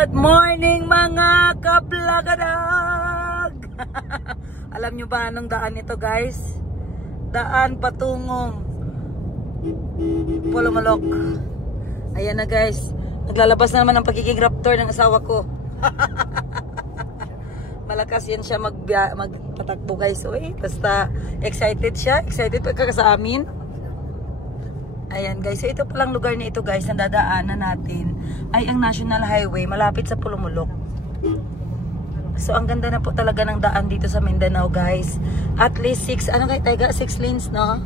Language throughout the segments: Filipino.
Good morning mga kablagadag! Alam nyo ba anong daan ito guys? Daan patungong Polomalok. Ayan na guys. Naglalabas na naman ang pagiging raptor ng asawa ko. Malakas yan siya magpatakbo guys. Uy, basta excited siya. Excited pa ka sa amin. Ayan guys, so ito palang lugar na ito guys, ang dadaanan natin ay ang National Highway malapit sa Pulumulok. So ang ganda na po talaga ng daan dito sa Mindanao guys. At least 6 lanes no?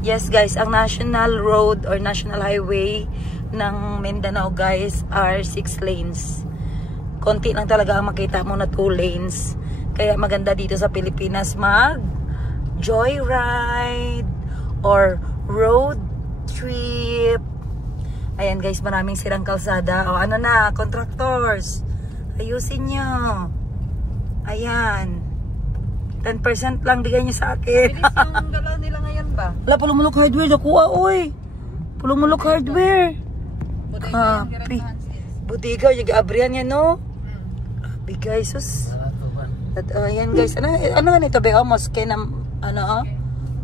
Yes guys, ang National Road or National Highway ng Mindanao guys are 6 lanes. Konti lang talaga ang makita mo na 2 lanes. Kaya maganda dito sa Pilipinas mag joyride or road trip. Ayan guys, maraming sirang kalsada. O ano na, contractors, ayusin nyo. Ayan, 10% lang bigay nyo sa akin. Bilis yung galaw nila ngayon ba? Wala, Pulumulok Hardware nakuha oy. Pulumulok Hardware. Happy Budiga, yung abrihan yan no. Happy guys, sus. At ayan guys, ano nito ba? Oh, mosque na ano oh?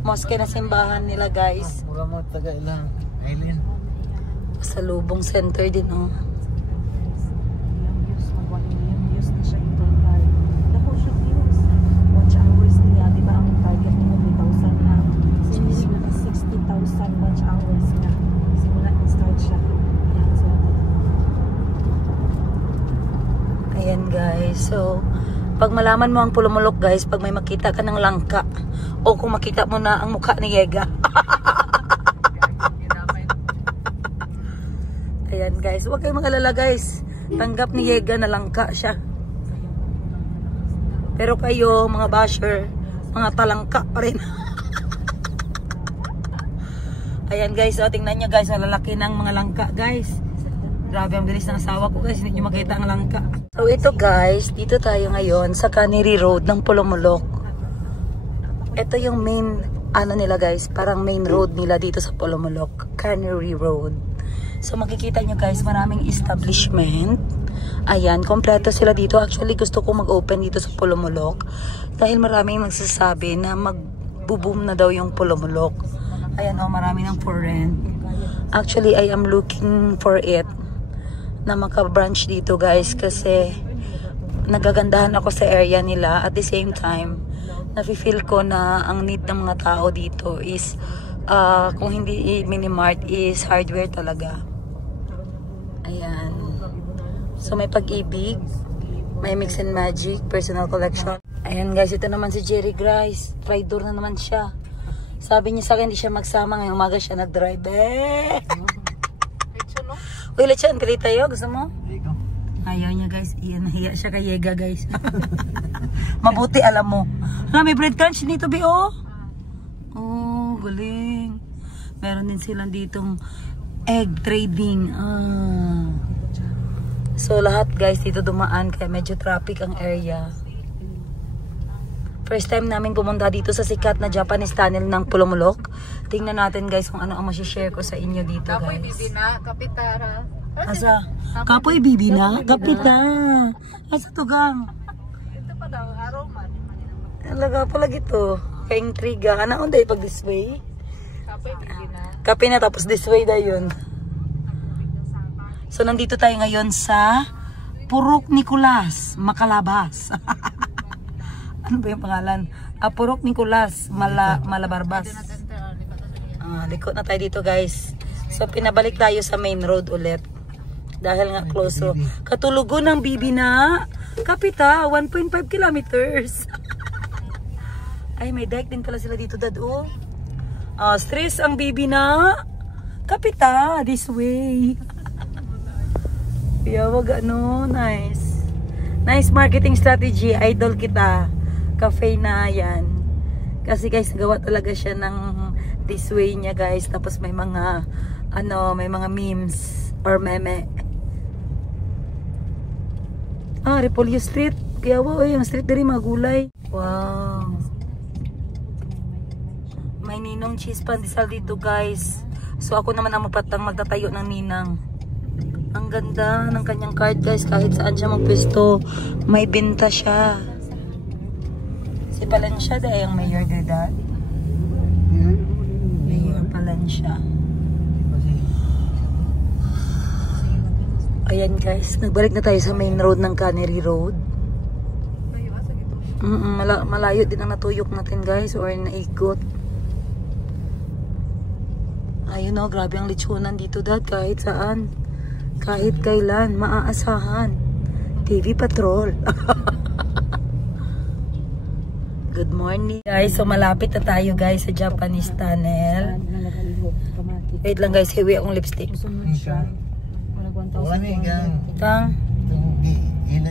Mosque na simbahan nila guys. Pura mo taga ilang island. Sa Lubong Center din oh. Watch hours niya, di ba ang target niya 3,000 na? So 60,000 watch hours na. Simula na-start siya. Ayan guys, so pag malaman mo ang Pulumulok guys, pag may makita ka ng langka o kung makita mo na ang mukha ni Yega. Ayan guys, huwag kayong mag-alala guys, tanggap ni Yega na langka siya. Pero kayo mga basher, mga talangka pa rin. Ayan guys, so tingnan nyo guys, ang lalaki ng mga langka guys. Grabe ang bilis ng asawa ko guys, hindi nyo makita ang langka. So ito guys, dito tayo ngayon sa Cannery Road ng Pulumulok. Ito yung main, ano nila guys, parang main road nila dito sa Pulumulok. Cannery Road. So makikita nyo guys, maraming establishment. Ayan, kompleto sila dito. Actually gusto ko mag-open dito sa Pulumulok. Dahil maraming nagsasabi na mag-boom na daw yung Pulumulok. Ayan o, marami ng for rent. Actually, I am looking for it na maka-branch dito guys kasi nagagandahan ako sa area nila. At the same time, nafe-feel ko na ang need ng mga tao dito is kung hindi minimart is hardware talaga. Ayan. So may Pag-ibig, may Mix and Magic, Personal Collection. Ayan guys, ito naman si Jerry Grice. Rider na naman siya. Sabi niya sa akin, hindi siya magsama. Ngayong umaga siya nag-drive. Uy, lechon, pili tayo. Gusto mo? Ayaw niya guys. Iyan, nahiya siya kay Yega guys. Mabuti, alam mo. May bread crunch dito, B.O. Oh, galing. Meron din silang ditong egg trading. So, lahat guys dito dumaan. Kaya medyo traffic ang area. First time namin pumunta dito sa sikat na Japanese tunnel ng Pulumulok. Tingnan natin guys kung ano ang masishare ko sa inyo dito guys. Kapoy bibi na, kapitara. Asa? Kapoy bibi na? Kapita. Asa tugang? Ito pa daw, aroma. Talaga pala gito. Ka-intriga. Ano unday pag this way? Kapoy bibi na. Kape na tapos this way na yun. So nandito tayo ngayon sa Purok Nicolas, Macalabas. Ano ba yung pangalan? Purok Nicolas, Malabarbas. Likot na tayo dito guys. So pinabalik tayo sa main road ulit. Dahil nga close. So, katulugon ng bibi na. Kapita, 1.5 kilometers. Ay, may dike din pala sila dito dado. Stress ang bibi na. Kapita, this way. Yeah, wag ano, nice. Nice marketing strategy, idol kita. Cafe na yan. Kasi guys, gawa talaga siya ng this way niya guys. Tapos may mga may mga memes or meme. Repolyo Street. Kaya yung street dari mga gulay. Wow. May ninong cheese pandesal dito guys. So ako naman ang magtatayo ng ninang. Ang ganda ng kanyang card guys. Kahit saan siya magpwesto, may binta siya. Si Palancia dahil ang mayor de dad. Mayor Palancia. Ayan guys, nagbalik na tayo sa main road ng Cannery Road. Malayo din ang natuyok natin guys, or naikot. Ayun o, grabe ang lechonan dito dad, kahit saan. Kahit kailan, maaasahan. TV Patrol. Good morning guys, so malapit na tayo guys sa Japanese Tunnel. Wait lang guys, hiwi akong lipstick. Kang.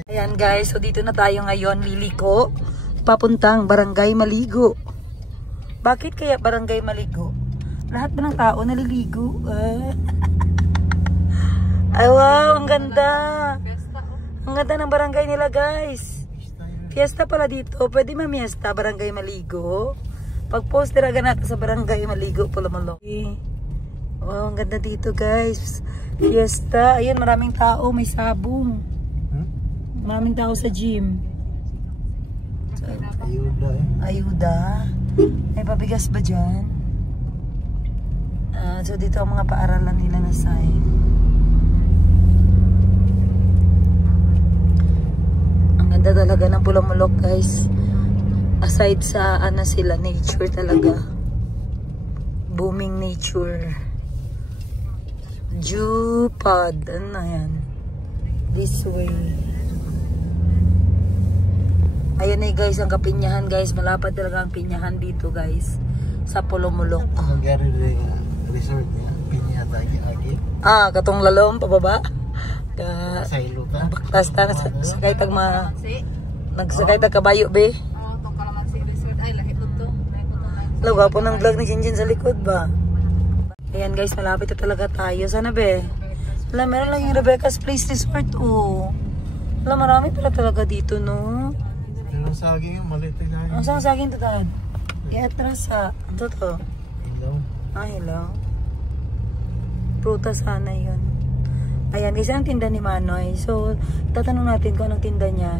Ayan guys, so dito na tayo ngayon, liliko. Papuntang Barangay Maligo. Bakit kaya Barangay Maligo? Lahat ba ng tao naliligo? Ay wow, ang ganda. Ang ganda ng barangay nila guys. Fiesta pala dito. Pwede mamiesta Barangay Maligo. Pag-poster agad natin sa Barangay Maligo, Polomolok. Wow, ang ganda dito guys. Fiesta. Ayan, maraming tao. May sabong. Maraming tao sa gym. Ayuda eh. Ayuda. May pabigas ba dyan? So dito ang mga paaralan nila na sign. Ang ganda talaga ng Polomolok guys. Aside sa ano sila, nature talaga. Booming nature. Jupad. Ano na yan? This way. Ayun eh guys, ang kapinyahan guys. Malapad talaga ang pinyahan dito guys. Sa Polomolok. Ang gari resort niya. Pinyahan lagi. Katong lalom, pababa. Sa ilutan. Basta sakay tag nagsakay tag kabayo be. Tong Kalamansi Resort. Ay, lahit to. Lawa po ng vlog ni Jinjin sa likod ba? Ayan guys, malapit na talaga tayo. Sana be? Wala, meron lang yung Rebecca's Place Resort. Wala, marami pala talaga dito no. Ang saging yung maliit na Ang saan saging to dad? I-atras sa ito to. ilaw. Hello. Prutas sana yun. Ayan guys, ang tinda ni Manoy. So, tatanong natin kung anong tinda niya.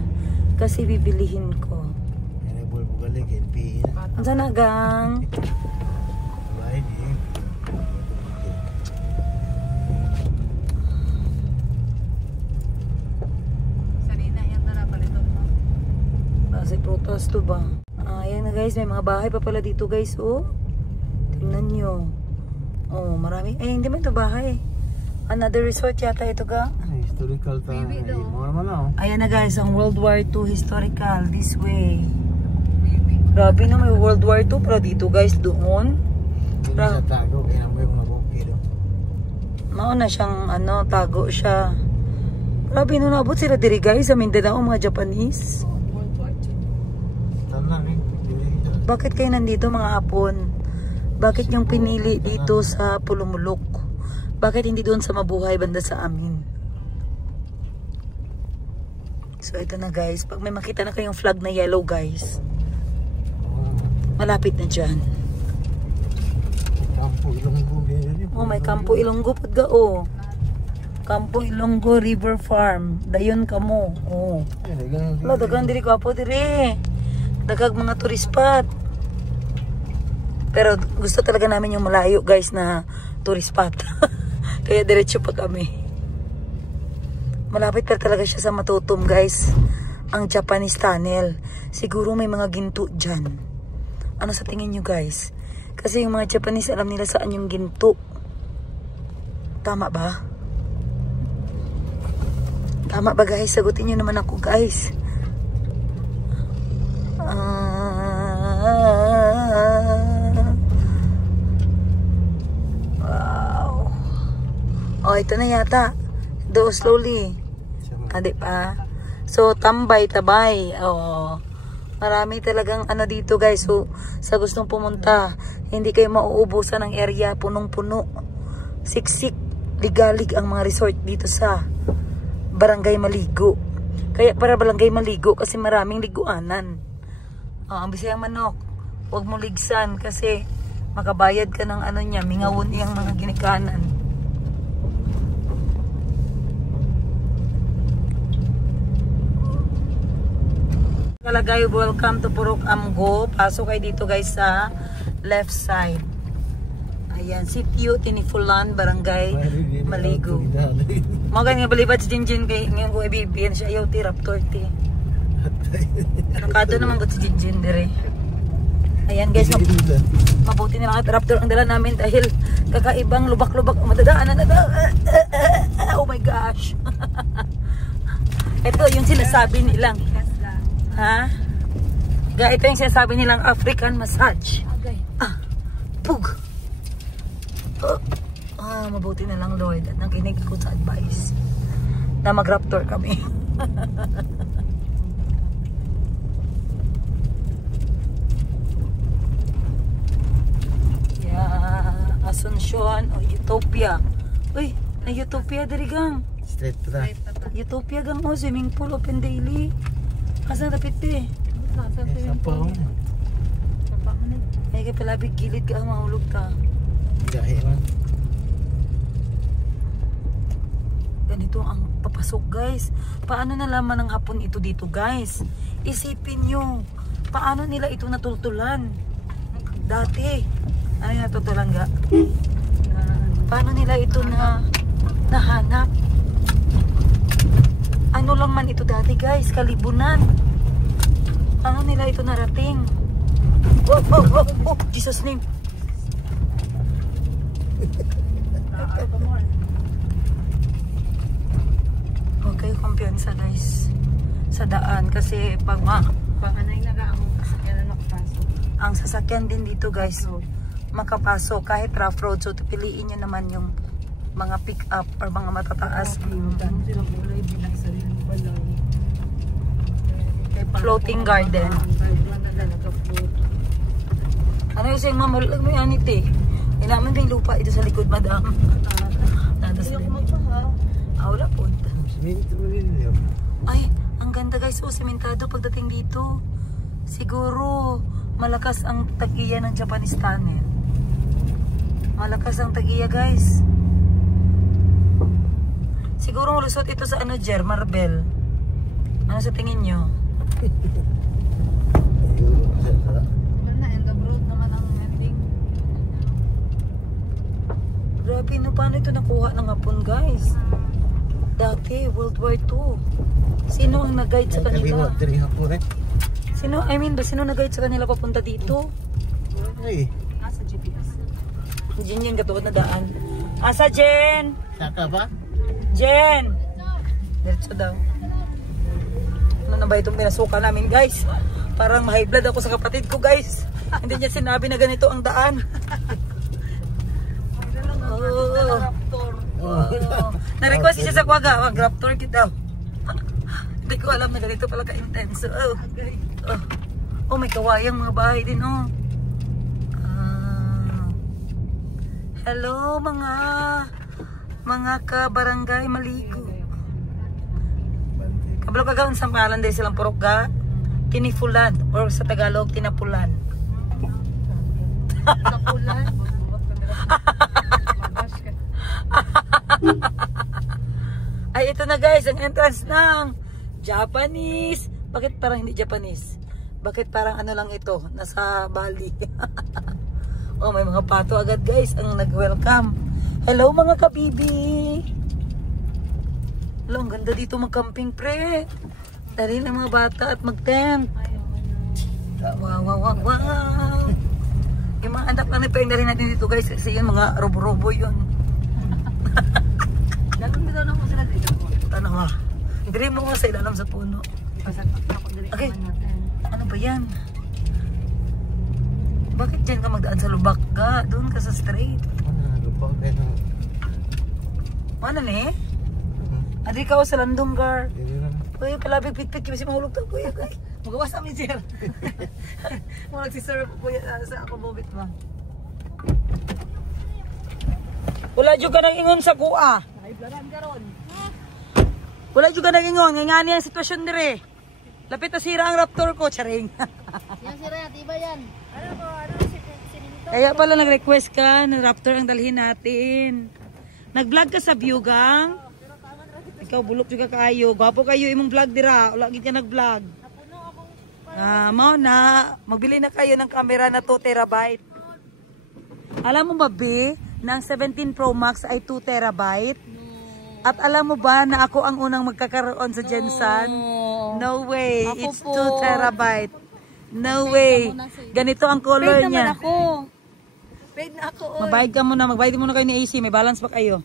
Kasi bibilihin ko. Yan ay bulbugalig. NPE na. Ang saan nagang? Bahay eh. Sarina, yan na palito mo. Kasi prutas to ba? Ayan na guys, may mga bahay pa pala dito guys. Tingnan nyo. Marami. Hindi man ito bahay. Another resort yata ito ga. Historical ta. Mga naman na Ayan na guys, ang World War II historical. This way. Grabe na, may World War II. Pero dito guys, doon. Hindi siya tago. Kaya naman yung mabuki doon. Mauna siyang tago siya. Grabe na, nabot sila diri guys sa Mindanao, mga Japanese. Tanang eh. Bakit kayo nandito mga Hapon? Bakit yung pinili dito sa Polomolok? Bakit hindi doon sa mabuhay banda sa amin? So ito na guys, pag may makita na kayong flag na yellow guys, malapit na dyan. Kampo Ilonggo. May Kampo Ilonggo pud ga Kampo Ilonggo River Farm. Dayon kamo. Wala, dagan diri ko po diri. Dagag mga tourist spot. Pero gusto talaga namin yung malayo guys na tourist spot. Kaya diretso pa kami. Malapit pa talaga siya sa Matutom guys. Ang Japanese Tunnel. Siguro may mga ginto dyan. Ano sa tingin nyo guys? Kasi yung mga Japanese alam nila saan yung ginto. Tama ba? Tama ba guys? Sagutin nyo naman ako guys. Wow. Ito na yata. Do slowly. Di pa. So, tambay-tabay. Marami talagang dito guys. So, sa gustong pumunta, hindi kayo mauubusan ng area. Punong-puno. Siksik. Ligalig ang mga resort dito sa Barangay Maligo. Kaya para Barangay Maligo kasi maraming liguanan. Ang Bisayang manok, huwag mo ligsan kasi makabayad ka ng niya, mingawon iyang mga ginikanan. Kalagay, welcome to Purok Amgo. Pasok kayo dito guys sa left side. Ayan, Sitio Tinifulan, Barangay Maligo. Mga nga balibad si Jinjin kay ngayon ko ibibiyan siya. Ayaw ti Raptor ti. Nakado naman ba si Jinjin dire. Ayan guys, mabuti nila at Raptor ang dala namin dahil kakaibang lubak-lubak madadaanan na. Oh my gosh. Ito yung sinasabi nilang. Ha? Ito yung sinasabi nilang African massage. Pug. Mabuti na lang Lord at nakinig ko sa advice na mag-Raptor kami. Yeah, Asuncion o Utopia. Uy, na Utopia diri gang. Straight pa. Utopia gang o swimming pool open daily. Asa tapit eh. Sampaw. Ay kay palabig gilid ka mahulog ta. Gahe man. Ganito ang papasok guys. Paano nalaman ng hapon ito dito guys? Isipin nyo. Paano nila ito natultulan? Dati. Ano yung natutulan ga? Paano nila ito nahanap? Ano lang man ito dati guys? Kalibunan. Paano nila ito narating? Oh, Jesus name. Huwag kayo kumpiyansa guys sa daan kasi pag ang sasakyan din dito guys makapasok kahit rough road, so piliin nyo naman yung mga pick up or mga matataas. Floating garden. Ano yung sayang mamalag mo yan ito eh. Ilaman ba yung lupa ito sa likod, madam? Wala po. Ay, ang ganda guys. Oh, sementado pagdating dito. Siguro, malakas ang tagiya ng Japanese tunnel. Malakas ang tagiya guys. Siguro malusot ito sa ano, Jer, Marbel. Ano sa tingin nyo? Grabe, no, paano ito nakuha ng hapon guys? Dati, World War II. Sino ang nag-guide sa kanila? Sino nag-guide sa kanila papunta dito? Nasa GPS. Jen, katuod na daan. Asa, Jen? Saka ba? Jen! Diretso daw. Ano na ba itong pinasuka namin guys? Parang ma-high blood ako sa kapatid ko guys. Hindi niya sinabi na ganito ang daan. Na-request siya sa Kwaga, mag-Raptor kita. Hindi ko alam na ganito pala ka-intense. Oh, may kawayang mga bahay din oh. Hello mga ka-barangay Maligo. Kabalo kagaon sa pangalan dahil silang Purok ga Tinifulan or sa Tagalog Tinapulan. Tapulan. Ay, ito na guys, ang entrance ng Japanese. Bakit parang hindi Japanese? Bakit parang ano lang ito? Nasa Bali. Oh, may mga pato agad guys ang nag-welcome. Hello mga kabibi. Hello, ang ganda dito mag-camping pre. Dali ng mga bata at mag-tent. Wow. Yung mga anak lang na rin natin dito guys kasi yun mga robo-robo yun. Dagang dito na ako sila dito. Tanong nga. Dream mo nga sa ilalim sa puno. Okay. Ano ba yan? Bakit dyan ka magdaan sa lubak ka? Doon ka sa straight. Ano ni? Adi ka o sa landong gar. Uy, palabig pit-pit kasi mahulog ka kuya. Magawas namin sir. Mga nagsiserve po sa ako bobit ba? Wala dyan ka nang ingon sa kuha. Naiblaran ka ron. Wala dyan ka nang ingon. Ngangani ang sitwasyon dire. Lapit na sira ang Raptor ko. Charing. Yan sira, tiba yan. Ano sininito? Kaya pala nag-request ka na Raptor ang dalhin natin. Nag-vlog ka sa view gang? Ikaw bulok juga kayo. Gwapo kayo imong vlog dira. Wala gid ka nag-vlog. Napuno akong Mo na, magbili na kayo ng camera na 2 terabyte. Alam mo ba, B, na ang 17 Pro Max ay 2 terabyte? At alam mo ba na ako ang unang magkakaroon sa Jensen? No way, it's 2 terabyte. No way. Ganito ang color niya. Paid na ako. Mabayad ka muna, magbayad muna kayo ni AC, may balance pa kayo.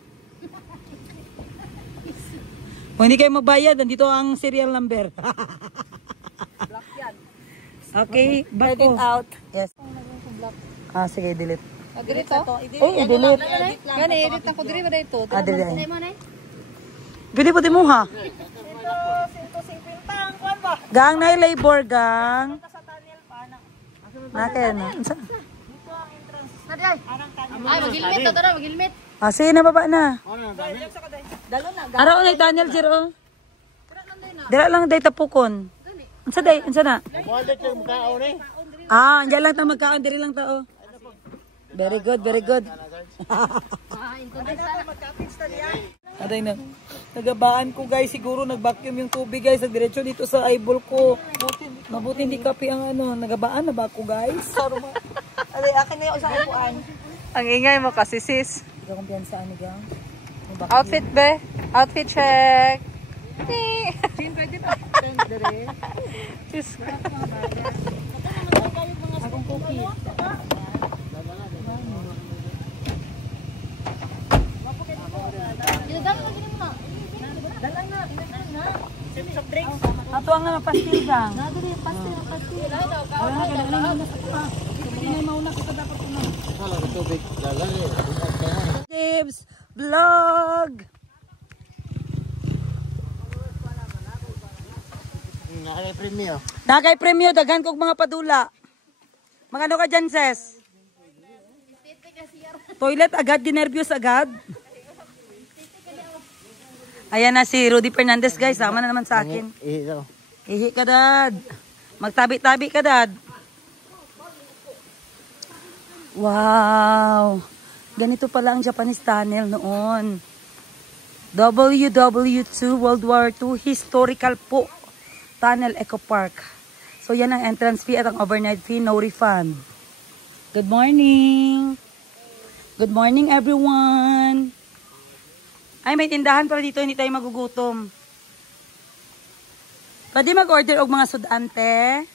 Kung hindi kayo magbayad, nandito ang serial number. Black yan. Okay, back Edit out. Yes. Sige, delete. Delete to? Oh, delete. Gani, edit na ko diri ba dito? Delete. Pwede po mo ha? Ito, 150 ang kuan ba? Gang na labor, gang. Sa tunnel pa na. Nakaya na. Dito ang entrance. Naday. Ay, mag-helmet to tara, mag-helmet. Sige na, baba na. Dalo na. Araw na tunnel, Jero. Dira lang day tapukon. Unsa day? Unsa na? Diyan lang ta magkaon, diri lang ta oh. Very good, very good. Aday na. Nagabaan ko guys, siguro nag-vacuum yung tubig guys, nagdiretso dito sa eyeball ko. Mabuti hindi kape ang nagabaan na ba ako guys? Aday, akin na yung sa upuan. Ang ingay mo kasi sis. Hindi ko kumpiyansaan ni gang. Outfit be. Outfit check. Sis. Akong cookie. Ato ang nga pastil gang. Tips vlog. Nakay premyo daghan kog mga padula. Magano ka dyan, Ses? Toilet agad, dinervyos agad. Ayan na si Rudy Fernandez guys, sama na naman sa akin. Ihi ka dad. Magtabi-tabi ka dad. Wow. Ganito pala ang Japanese tunnel noon. WW2 World War II Historical po Tunnel Eco Park. So yan ang entrance fee at ang overnight fee, no refund. Good morning. Good morning everyone. Ay, may tindahan para dito, hindi tayo magugutom. Pwede mag-order og mga sudante?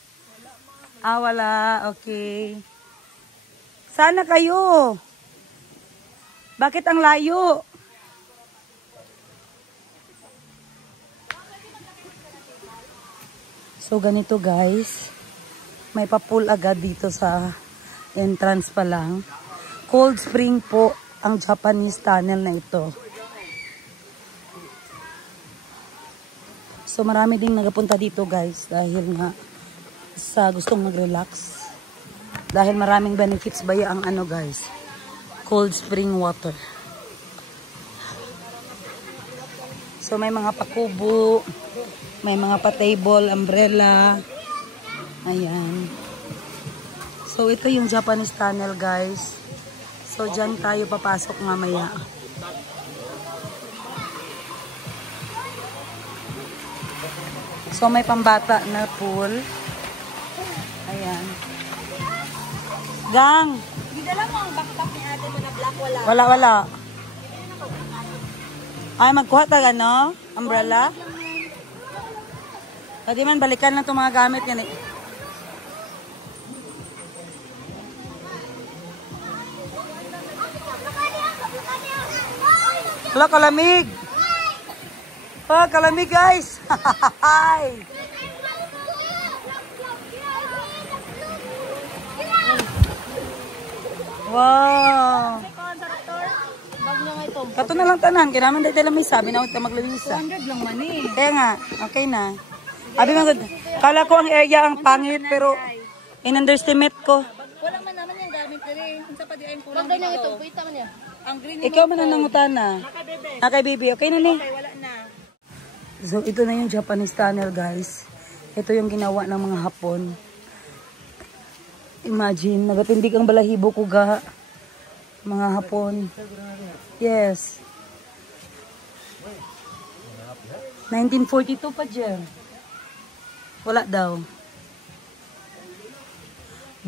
Wala. Okay. Sana kayo. Bakit ang layo? So, ganito guys. May pa-pool agad dito sa entrance pa lang. Cold Spring po ang Japanese tunnel na ito. So marami ding nagapunta dito guys dahil nga sa gustong mag-relax. Dahil maraming benefits baya ang guys. Cold spring water. So may mga pakubo, may mga pa-table, umbrella. Ayan. So ito yung Japanese tunnel guys. So dyan tayo papasok mamaya. So may pambata na pool. Ayan. Gang. Gidala mo ang backpack ni ate mo na black, wala. Wala. Ay magkuha ta no? Umbrella. Pwede man balikan lang itong mga gamit yan eh. Wala, kalamig. Kalamig guys. Hi. Wow. Kato na lang tanan. Kaya naman dahil may sabi na huwag maglalisa. 200 lang man eh. Kaya nga. Okay na. Abi man, kala ko ang area ang pangit pero in-underestimate ko. Wala man naman yung gamit diri. Unsa pa di ay kulang. Pag ganyan ito, kuita man niya. Ang green Ikaw man ang nangutana. Nakay baby. Okay na ni? wala na. So, ito na yung Japanese tunnel, guys. Ito yung ginawa ng mga Hapon. Imagine, nagatindig ang balahibo ko ga. Mga Hapon. Yes. 1942 pa dyan. Wala daw.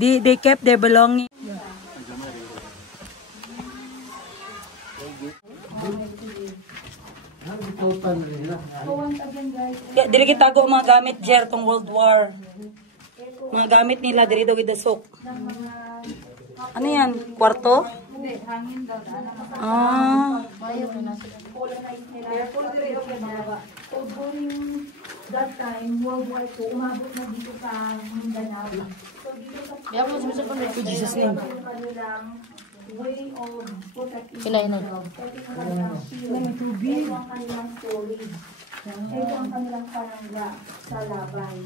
They kept their belongings. Dili kita tago mga gamit Jer tong World War. Mga gamit nila diri daw gidasok. Ano yan? Kwarto? Ah. That time, World War II, umabot na dito sa Mindanao. So dito sa Jesus name. way of protecting Kilay na. may tubig. Ito ang kanilang storage. Ito ang kanilang panangga sa labay.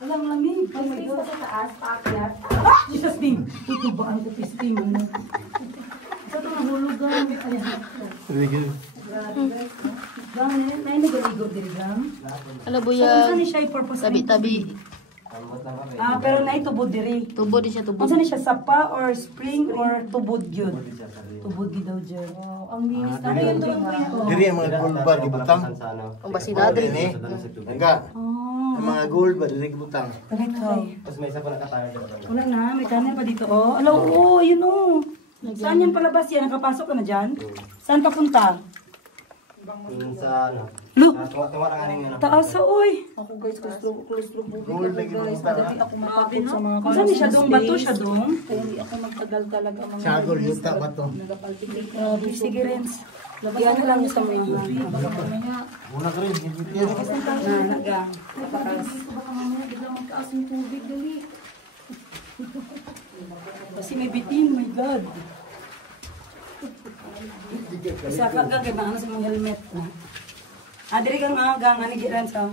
Alam lamig. May space pa sa taas, paakyat. Jesus name. Ito ba ang kupisting? Ano? Ito ito nahulog ang. Really good. Gam, may nagaligo diri gam. Ala So, buya. unsa ni siya i-purpose? Tabi-tabi. Ah, pero na tubod diri. Tubo di siya tubo. Unsa ni siya sapa or spring or tubod gyud? Tubod gyud daw dyan. Ang linis na yun doon po ito. Diri ang mga gold bar gibutang. Ang basinado Diri ni. Enggak. Oh, Ang mga gold ba diri gibutang. okay. Tapos may isa pa nakatayo dito. Wala na, may tunnel pa dito. Oh, alaw, oh, yun oh. Saan yan palabas yan? Nakapasok ka na dyan? Saan papunta? Yung sa ano. Lu, Tuwa lang aning ano. taas sa oy. Ako guys, close to Gold lagi gibutang. ako matakot sa mga Saan ni siya dong? Bato siya dong? Kaya hindi ako magtagal talaga mga Sagol yuta ba to? nagapalpitik. Grabe, sige Renz. Lagyan na lang niyo sa mga Una ka rin, higit yan. nagang. Tapakas. Baka mamaya biglang magkaas yung tubig, dali. Kasi may bitin, my God. Kasi akag kay maano sa mga helmet na. Ah, diri kang agang ani giran sa.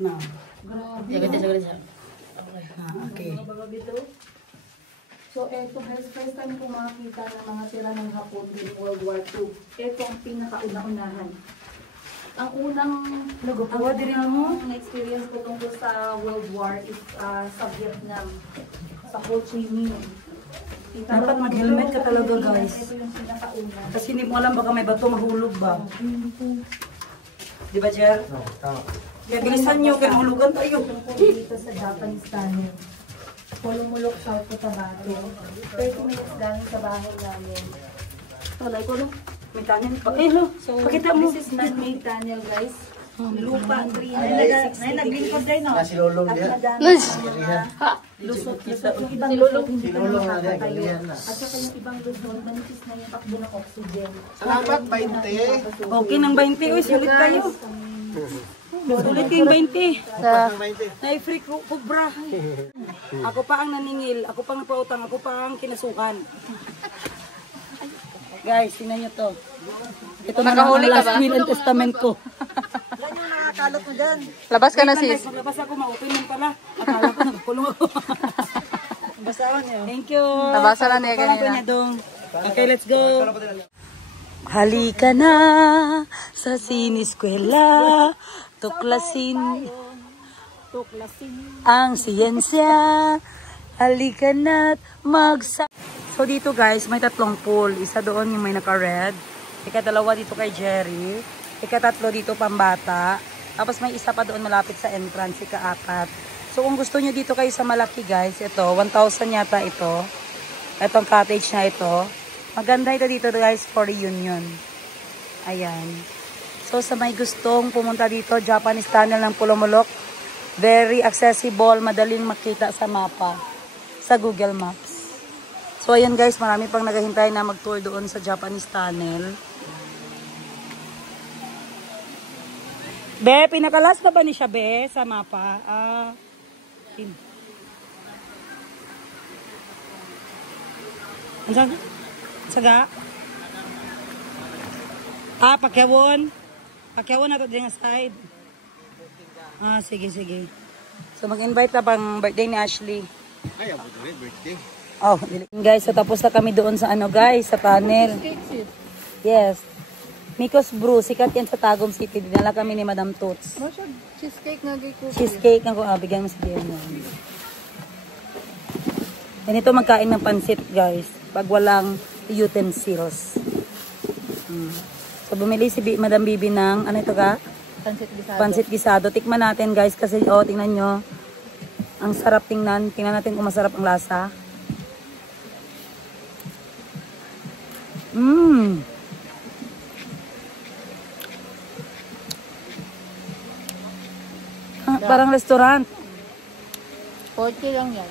Na. Ya ganda siya. Ah, okay. So, eto guys, first time ko makakita ng mga tira ng Hapon in World War II. Ito ang pinakauna-unahan. Ang unang Nagapuwa diri mo. experience ko tungkol sa World War is sa Vietnam, sa Ho Chi Minh. Dapat mag-helmet ka talaga, guys. Ito yung pinakauna. Kasi hindi mo alam baka may bato mahulog ba. Di ba, Jer? Tama. Kaya bilisan nyo, kaya mahulugan tayo. Tungkol dito sa Japanese tunnel. Polomulok, South Cotabato. 30 minutes galing sa bahay namin. Talay ko, no? May tanyan pa. Eh, lo. So, Pakita mo. this is man-made tunnel, guys. Lupa, 360 naglingkod din, no? Na si Lolong At diya. madami lusot yung ibang lusot hindi Si pa Lolong na diya, nakakatayo. galihan na. At saka yung ibang lusot, manipis na yung takbo ng oxygen. Salamat, 20. Okay, ng 20. Uy, sulit kayo. Sulit yung 20. Ang 20. Na-free kubra. Ako pa ang naningil. Ako pa ang pautang. Ako pa ang kinasukan. Guys, tingnan nyo to. Ito na Nakahuli ang ka last ba? will and testament ko. Labas ka na Guys, sis. maglabas ako, ma-open yun pala. Akala ko nagkulong ako. Thank you. Nabasa na niya Parang kanina. kanya dong. Okay, let's go. Halika na sa siniskwela. Tuklasin ang siyensya. Halika na't magsa... So dito guys, may tatlong pool. Isa doon yung may naka-red. Ikadalawa dito kay Jerry. Ikatatlo dito pambata. Tapos may isa pa doon malapit sa entrance. Ika-apat. So kung gusto nyo dito kayo sa malaki guys, ito, 1,000 yata ito. Itong cottage na ito. Maganda ito dito guys for reunion. Ayan. So sa may gustong pumunta dito, Japanese Tunnel ng Polomolok. Very accessible, madaling makita sa mapa. Sa Google Maps. So ayan guys, marami pang naghahintay na mag-tour doon sa Japanese Tunnel. Be, pinakalas na ba ni siya, Be, sa mapa? Ansang? Saga? Pakyawon. Pakyawon na ito din nga side. Sige, sige. So mag-invite na pang birthday ni Ashley. Ay, ako rin, birthday. Oh, guys, so tapos na kami doon sa ano guys, sa tunnel. Yes. Mikos Brew, sikat yan sa Tagum City. Dinala kami ni Madam Toots. Cheesecake nga gay ko. Cheesecake nga ko, bigyan mo si Diana. Ganito magkain ng pansit guys, pag walang utensils. So bumili si Madam Bibi ng, ano ito ka? Pansit gisado. Pansit gisado. Tikman natin guys kasi, tingnan nyo. Ang sarap tingnan. Tingnan natin kung masarap ang lasa. Parang restaurant. 40 lang yan.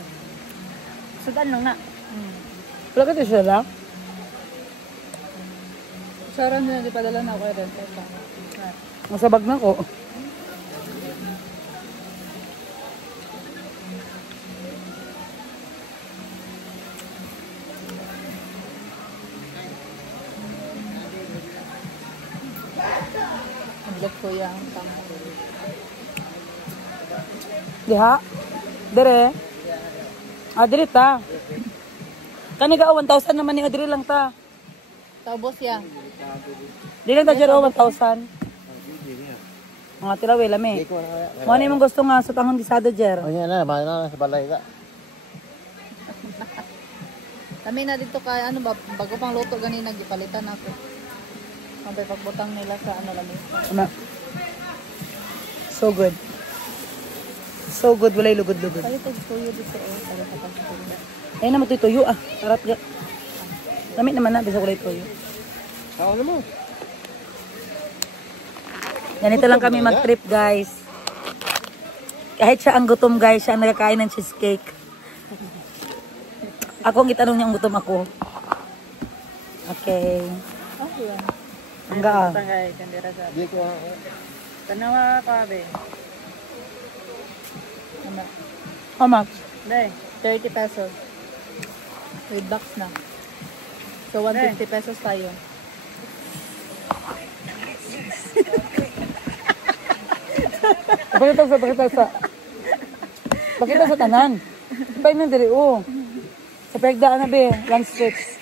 Sudan lang na. Wala ka siya lang? Saran na, di padala na ako rin. Masabag na ko. Ang ko yung tangko. Diha? Dire? Dire ta. Kaniga 1,000 naman ni Adri lang ta. Taubos yan. Di lang ta Jero 1,000. Mga tirawe lami. Mo ni mong gusto nga sa tanghon disado Jer. Oh, yan na. Mahal na sa balay ka. Kami na dito kaya ano ba, bago pang luto ganina, gipalitan ako. Mabay pagbutang nila sa ano lang. Ama. So good. So good, walay lugod-lugod. Kaya ito tuyo dito eh. Kaya kapag tuyo. Ayun naman ito tuyo ah. Sarap ga. Lamig naman na, bisa kulay tuyo. Tao naman. Ganito lang kami mag-trip guys. Kahit siya ang gutom guys, siya ang nagkakain ng cheesecake. Ako ang itanong niya ang gutom ako. Okay. Okay yan. Hangga ah. Tangay, kandira sa. Di ko. Tanawa pa be. Ano? How much? Day, 30 pesos. With box na. So 150 pesos tayo. Pakita sa tanan. Pag na diri oh. Sa pagdaan na be, one strips.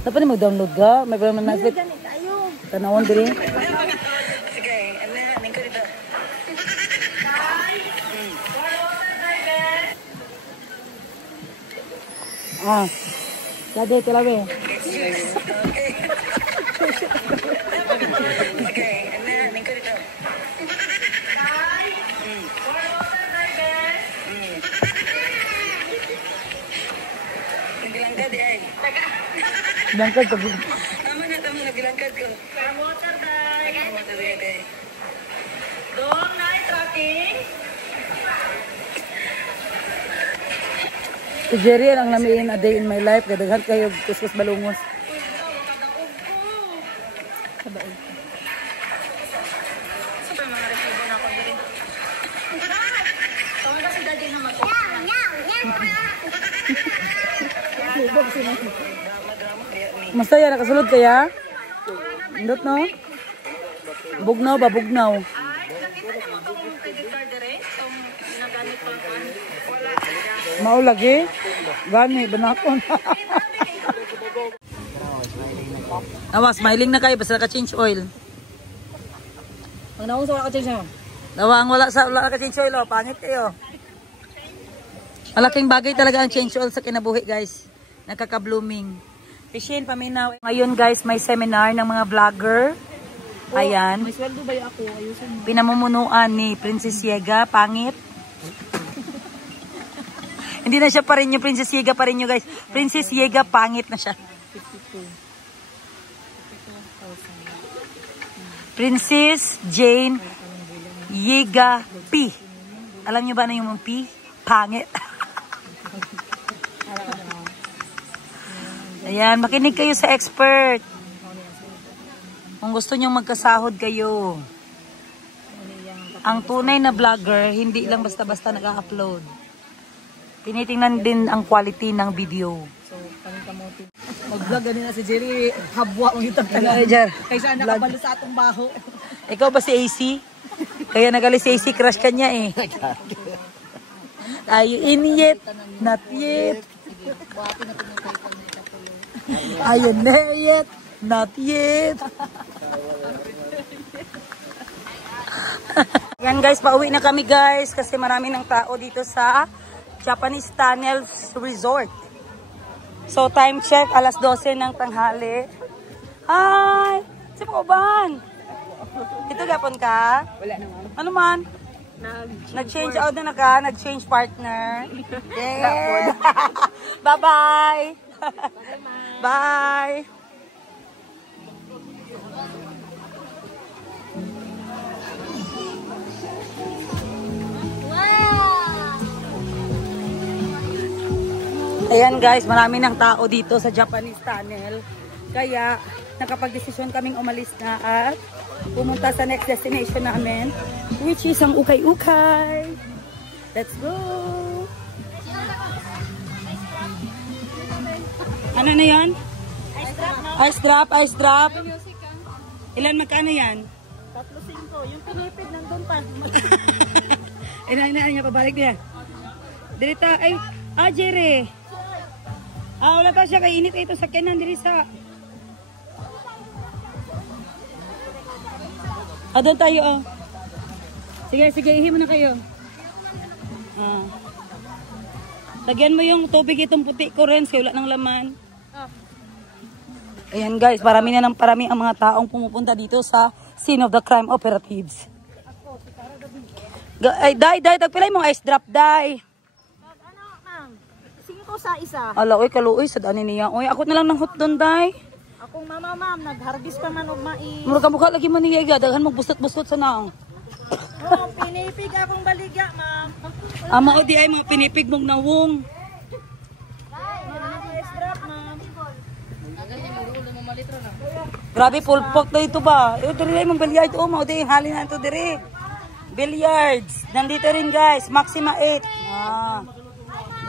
Dapat ni mag-download ka. May pala na Netflix. Tanawon diri. Sige, ano ning ko dito. Dade talawe. Okay, ano ning ko dito. Naglangkad ay. Langkad pag. Tama na naglangkad ko. Water dye. Water dye. Don't night tracking. Si Jerry ang lamiin a day in my life. Kadaghan kayo kuskus balungos. Kabaon. Sa pa mga resibo na ako diri. Tama kasi daddy na mag. Masaya nakasulod kaya? Indot no? Bugnaw ba bugnaw? Mao lagi? Gani banakon. Awas, smiling na kayo basta naka-change oil. Ang naong sa wala ka change mo. Nawang wala naka-change oil oh, pangit kayo. Malaking bagay talaga ang change oil sa kinabuhi guys. Nakaka-blooming. Pishin, paminaw. Ngayon guys, may seminar ng mga vlogger. Ayan. May sweldo ba ako? Ayusin mo. Pinamumunuan ni Princess Yega. Pangit. Hindi na siya pa rin yung Princess Yega pa rin yung guys. Princess Yega, pangit na siya. 52. Princess Jane Yega P. Alam niyo ba na yung P? Pangit. Ayan, makinig kayo sa expert. Kung gusto nyo magkasahod kayo. Ang tunay na vlogger, hindi lang basta-basta nag-upload. Tinitingnan din ang quality ng video. So, kami kamote. Mag-vlog ganun na si Jerry. Habwa ang hitag ka na. Kaysa nakabalo sa atong baho. Ikaw ba si AC? Kaya nagalis si AC, crush ka niya eh. Are you in yet? Not yet. Buhati na pinutay ko na ikatuloy. Are you there yet? Not yet. Yan guys, pauwi na kami guys kasi marami ng tao dito sa Japanese Tunnels Resort. So time check, alas 12 ng tanghali. Hi! Si Pauban! Ito gapon ka? Wala naman. Ano man? Nag-change out na ka, nag-change partner. Yeah. Bye-bye. Bye. Ayan guys, marami ng tao dito sa Japanese Tunnel. Kaya nakapag-desisyon kaming umalis na at pumunta sa next destination namin, which is ang Ukay-Ukay. Let's go! Ano na yan? Ice drop, ice drop. Ilan magkano yan? 3.5. Yung pinipid nandun pa. Ilan niya, pabalik niya. Dirita, ay, Jere. Wala pa siya, kainit ito sa kenan diri sa... doon tayo, Sige, ihi mo na kayo. Lagyan mo yung tubig itong puti ko rin, kasi wala ng laman. Ayan guys, parami ang mga taong pumupunta dito sa scene of the crime operatives. Ay, Day, tagpilay mong ice drop, Day. Ano, ma'am? Sige ko sa isa. Ala, oy, kaluoy, sa daanin niya. Oy, ako na lang ng hot doon, Day. Akong mama, ma'am, nag-harvest pa man og mais. Murag-mukha lagi man niya, daghan magbustot-bustot sa naong. Oh, pinipig akong baligya, ma'am. Mao di ay mga pinipig mong nawong. Ice drop, ma'am. Grabe, full pork na ito ba? Ito rin ay mong billiard. Mao di, halin na ito diri. Billiards. Nandito rin guys, Maxima 8.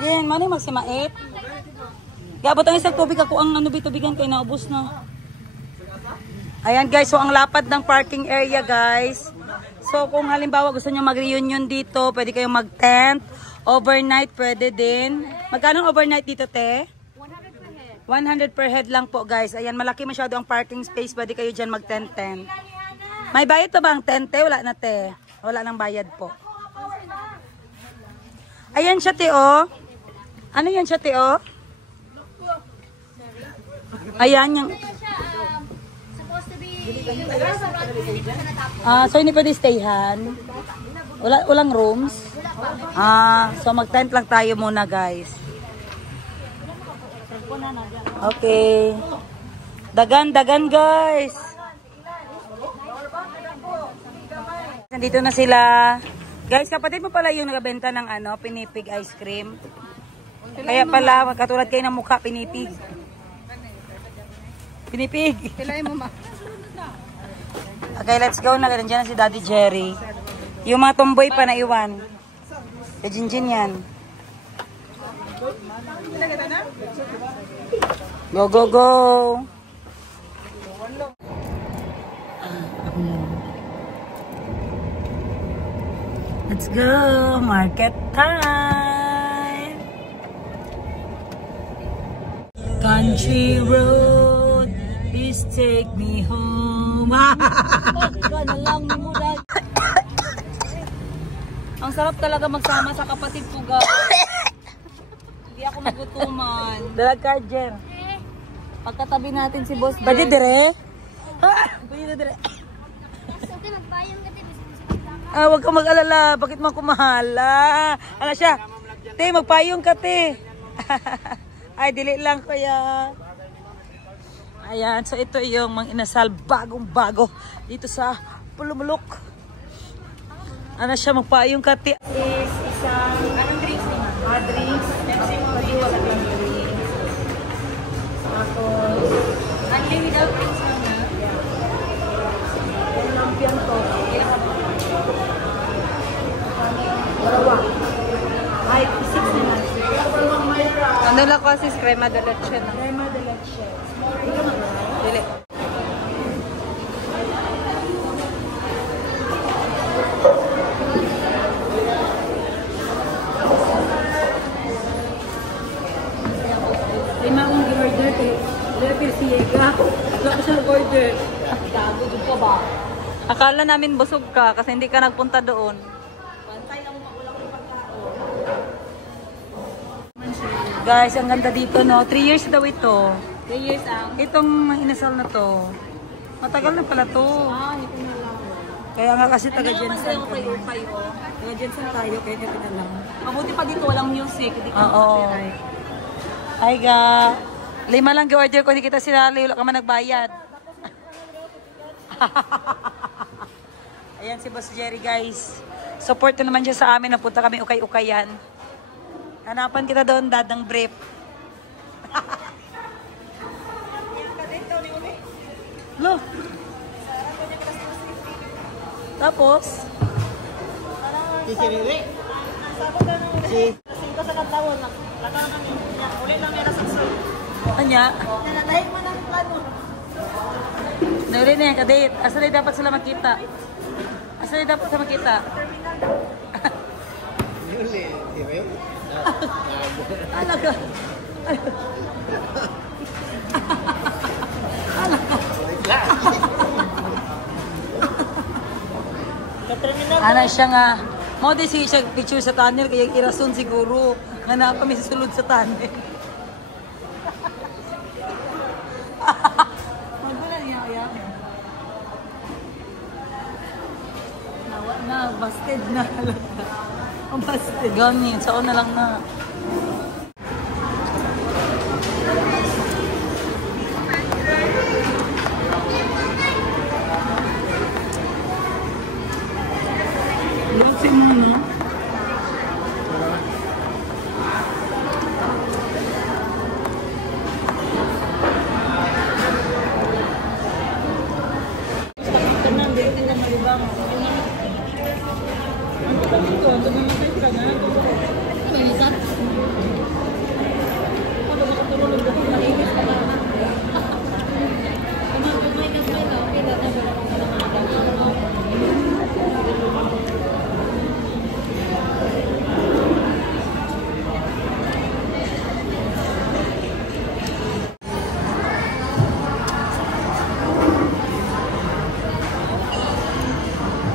Yan, mano yung Maxima 8? Gabot ang isang tubig ako ang tubigan kay naubos na. Ayan guys, so ang lapad ng parking area guys. So kung halimbawa gusto nyo mag-reunion dito, pwede kayong mag-tent. Overnight pwede din. Magkano overnight dito, te? 100 per head lang po guys. Ayan, malaki masyado ang parking space. Pwede kayo dyan mag-tent-tent. May bayad pa ba ang tent, te? Wala na, te. Wala nang bayad po. Ayan siya, te, oh. Ano yan siya, te, oh? Ayan yung... so hindi pwede stayhan? Walang rooms? So mag-tent lang tayo muna guys. Okay. Dagan guys. Nandito na sila. Guys, kapatid mo pala yung nagabenta ng pinipig ice cream. Kaya pala, katulad kayo ng mukha, pinipig. Pinipig. Pilay mo, ma. Okay, let's go na. Nandiyan na si Daddy Jerry. Yung mga tomboy pa na iwan. Si Jinjin yan. Go, go, go. Let's go. Market time. Country road, please take me home. Ang sarap talaga magsama sa kapatid ko, guys. Hindi ako magutuman. Dalag card, Jer. Pagkatabi natin si Boss Jer. Pwede dire? Pwede dire. Huwag kang mag-alala. Bakit mo ako mahala? Ano siya? Te, magpayong ka, te. Ay, dili lang kuya. Ayan, so ito yung mga inasal bagong-bago dito sa Pulumulok. Ano siya, magpayong ka, te. Is isang, anong drinks naman? Drinks. Pepsi mo dito sa drinks. Tapos, unlimited drinks lang na. Yung lampian to. Dalawa. Ay, 6 na. Ano lang kasi crema de leche na. Crema de leche. Dili. Lima akong gi-order kay Lepir Siega. Wala ko siya nag-order. Gago, dun ka ba? Akala namin busog ka kasi hindi ka nagpunta doon. Guys, ang ganda dito, no? 3 years daw ito. 3 years ang. Itong inasal na to. Matagal na pala to. Hindi ko na lang. Kaya nga kasi taga Jensen kami. Taga Jensen tayo, kaya hindi na lang. Mabuti pa dito, walang music. Hindi ka Oo. Ay ga. 5 lang gi-order ko, hindi kita sinali. Wala ka man nagbayad. Ayan si Boss Jerry, guys. Support na naman siya sa amin. Napunta kami ukay-ukayan. Hanapan kita doon, dadang brief. Lo. Tapos? Si Siriri. Singko sa katawon, lakaw na niya. Uli lang nila sa suit. Anya? Nanatahik man ang plano. Nauli na yan, kadate. Asa na dapat sila makita? Asa na dapat sila makita? Yuli. Di ba yun? Alaga. Ana siya nga. Mo di siya picture sa tunnel kaya irason siguro nga na kami sa sulod sa tunnel. Magula niya ya. Nawa na busted na. Ang busted. Gani, sa na lang na. Love mo na.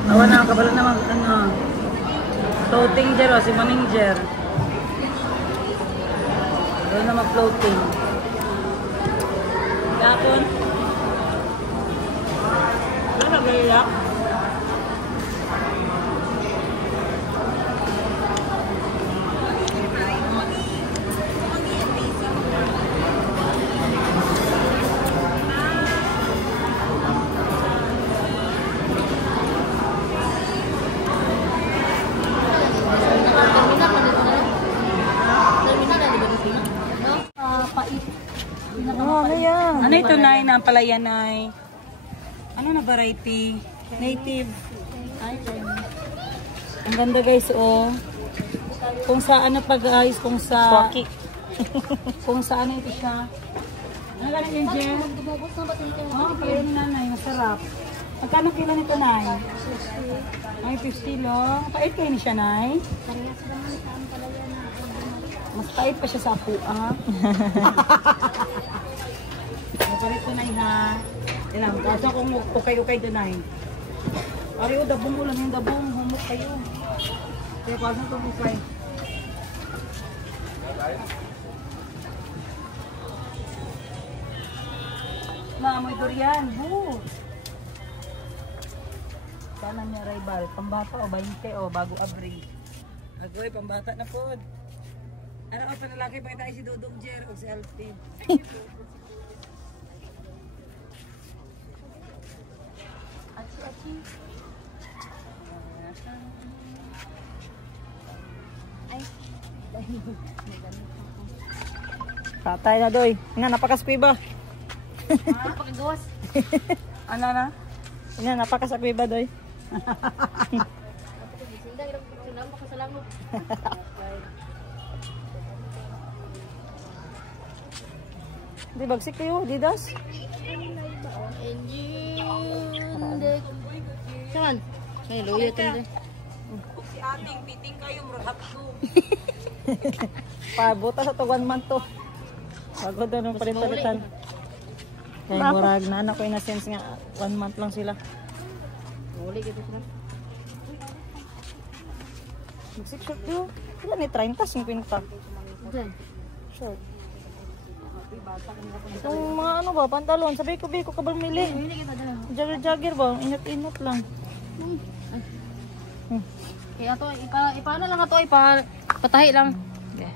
Awan na, kabalo naman, ano, floating jer o, si Maning jer. Doon na mag-floating. Dapon. Ano na gayak? Ano ito, Nay? Nampalaya, Nay? Ano na variety? Native. Ay, ang ganda, guys, oh. Kung sa ano pa, guys, kung sa... kung sa ano ito siya. Ano galing yung Jen? Oh, pero Nanay, masarap. Magkano kilo nito, Nay? Ay, 50 lang. Pait kayo ni siya, Nay? Mas pait pa siya sa apua. Makalit ko, Nay, ha? Ilang, kasi kung ukay-ukay doon, Nay. Ari, o, dabong ulam yung dabong. Humot kayo. Kaya kasi itong ukay. Maamoy durian. Boo! Sana niya, rival. Pambata o 20 o bago abri. Agoy, pambata na po. Ano ka panalaki pa tayo si Dudong Jer o si Alfie? Achi. Ay. Patay na, Doy. Nga, napakaspi ba? Napakagawas. Ano na? Nga, napakaspi ba, Doy? Di bagsik kayo, Didas? Saan? May luyo ito. Si ating piting kayo, murahat to. Pabuta sa tuwan man to. Bago doon ang palit-palitan. Kaya murag na anak ko in-sense nga 1 month lang sila. Uli gitu sila. Magsik short yun. Ilan ni 30 yung pinta. Diyan. Short. Itong mga ano ba, pantalon. Sabi ko, kabal mili. Hindi kita dala. Jagger ba? Inat-inat lang. Kaya to, ipaano lang ito, patahi lang. Yeah.